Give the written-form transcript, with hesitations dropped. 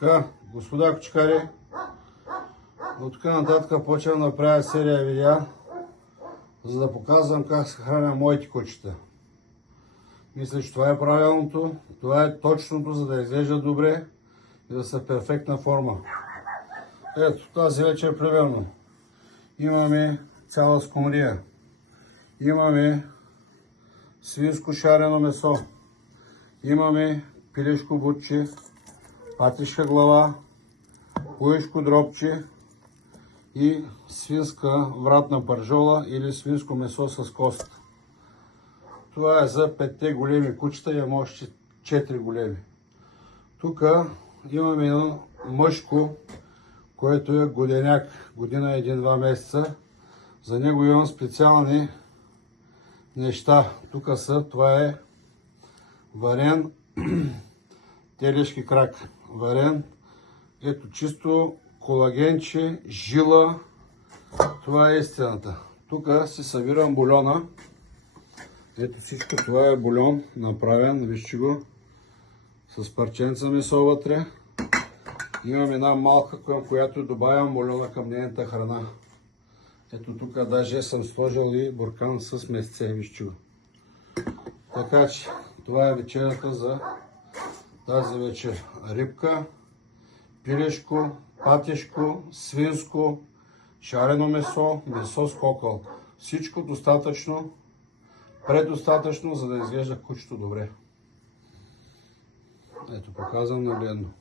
Така, господа кочкари, от тук нататък почвам да правя серия видеа, за да показвам как се храня моите кучета. Мисля, че това е правилното, това е точното, за да изглеждат добре и да са в перфектна форма. Ето, тази вечер примерно имаме цяла скумрия, имаме свинско шарено месо, имаме пилешко бутче, патишка глава, куешко дробче и свинска вратна пържола или свинско месо с кост. Това е за 5 големи кучета, имам още 4 големи. Тук имаме едно мъжко, което е годеняк, година 1-2 месеца. За него имам специални неща. Тук са, това е варен телешки крак. Варен, ето чисто колагенче, жила. Това е истината. Тук си събирам бульона. Ето всичко това е бульон, направен, вижте го, с парченца месо вътре. Имам една малка, към която добавям бульона към нейната храна. Ето тук даже съм сложил и буркан с месце, вижте го. Така че, това е вечерята за тази вечер. Рибка, пилешко, патешко, свинско, шарено месо, месо с кокъл. Всичко достатъчно, предостатъчно, за да изглежда кучето добре. Ето, показвам нагледно.